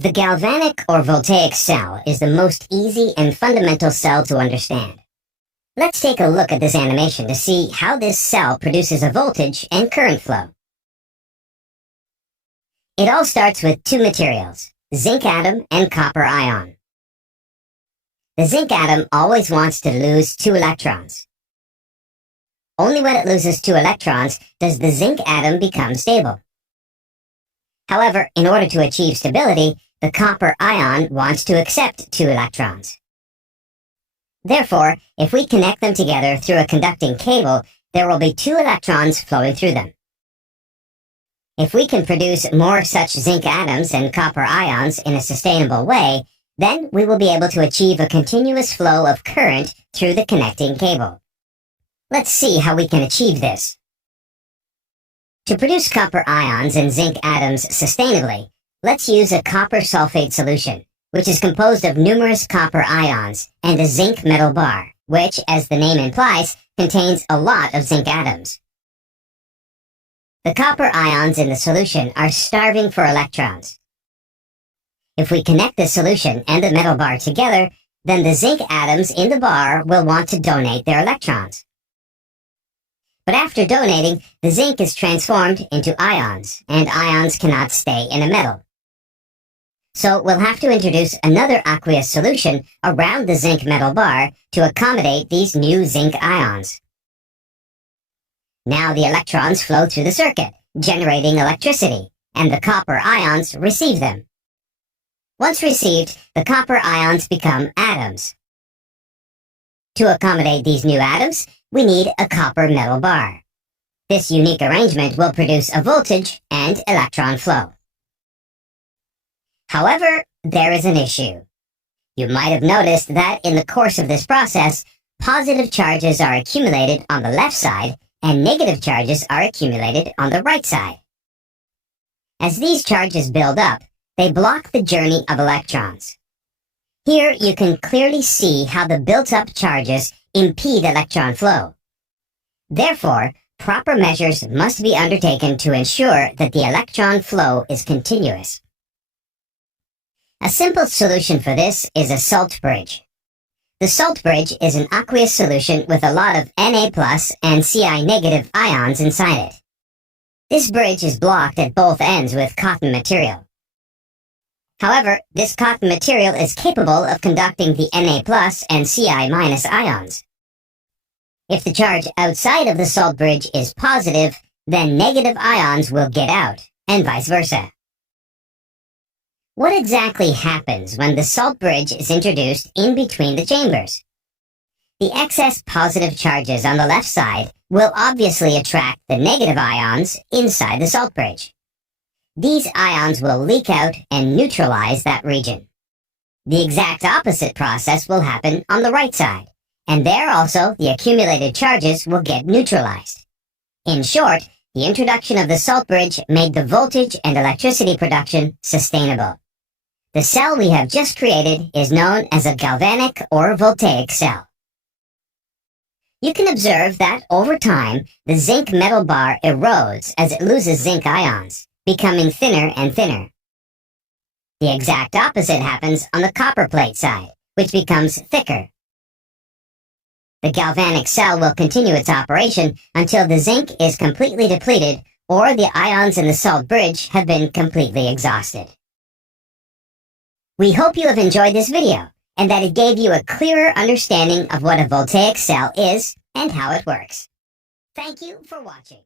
The galvanic or voltaic cell is the most easy and fundamental cell to understand. Let's take a look at this animation to see how this cell produces a voltage and current flow. It all starts with two materials, zinc atom and copper ion. The zinc atom always wants to lose two electrons. Only when it loses two electrons does the zinc atom become stable. However, in order to achieve stability, the copper ion wants to accept two electrons. Therefore, if we connect them together through a conducting cable, there will be two electrons flowing through them. If we can produce more such zinc atoms and copper ions in a sustainable way, then we will be able to achieve a continuous flow of current through the connecting cable. Let's see how we can achieve this. To produce copper ions and zinc atoms sustainably, let's use a copper sulfate solution, which is composed of numerous copper ions and a zinc metal bar, which, as the name implies, contains a lot of zinc atoms. The copper ions in the solution are starving for electrons. If we connect the solution and the metal bar together, then the zinc atoms in the bar will want to donate their electrons. But after donating, the zinc is transformed into ions, and ions cannot stay in a metal. So we'll have to introduce another aqueous solution around the zinc metal bar to accommodate these new zinc ions. Now the electrons flow through the circuit, generating electricity, and the copper ions receive them. Once received, the copper ions become atoms. To accommodate these new atoms, we need a copper metal bar. This unique arrangement will produce a voltage and electron flow. However, there is an issue. You might have noticed that in the course of this process, positive charges are accumulated on the left side and negative charges are accumulated on the right side. As these charges build up, they block the journey of electrons. Here you can clearly see how the built-up charges impede electron flow. Therefore, proper measures must be undertaken to ensure that the electron flow is continuous. A simple solution for this is a salt bridge. The salt bridge is an aqueous solution with a lot of Na+ and Ci- ions inside it. This bridge is blocked at both ends with cotton material. However, this cotton material is capable of conducting the Na+ and Ci- ions. If the charge outside of the salt bridge is positive, then negative ions will get out, and vice versa. What exactly happens when the salt bridge is introduced in between the chambers? The excess positive charges on the left side will obviously attract the negative ions inside the salt bridge. These ions will leak out and neutralize that region. The exact opposite process will happen on the right side, and there also the accumulated charges will get neutralized. In short, the introduction of the salt bridge made the voltage and electricity production sustainable. The cell we have just created is known as a galvanic or voltaic cell. You can observe that over time, the zinc metal bar erodes as it loses zinc ions, becoming thinner and thinner. The exact opposite happens on the copper plate side, which becomes thicker. The galvanic cell will continue its operation until the zinc is completely depleted or the ions in the salt bridge have been completely exhausted. We hope you have enjoyed this video and that it gave you a clearer understanding of what a voltaic cell is and how it works. Thank you for watching.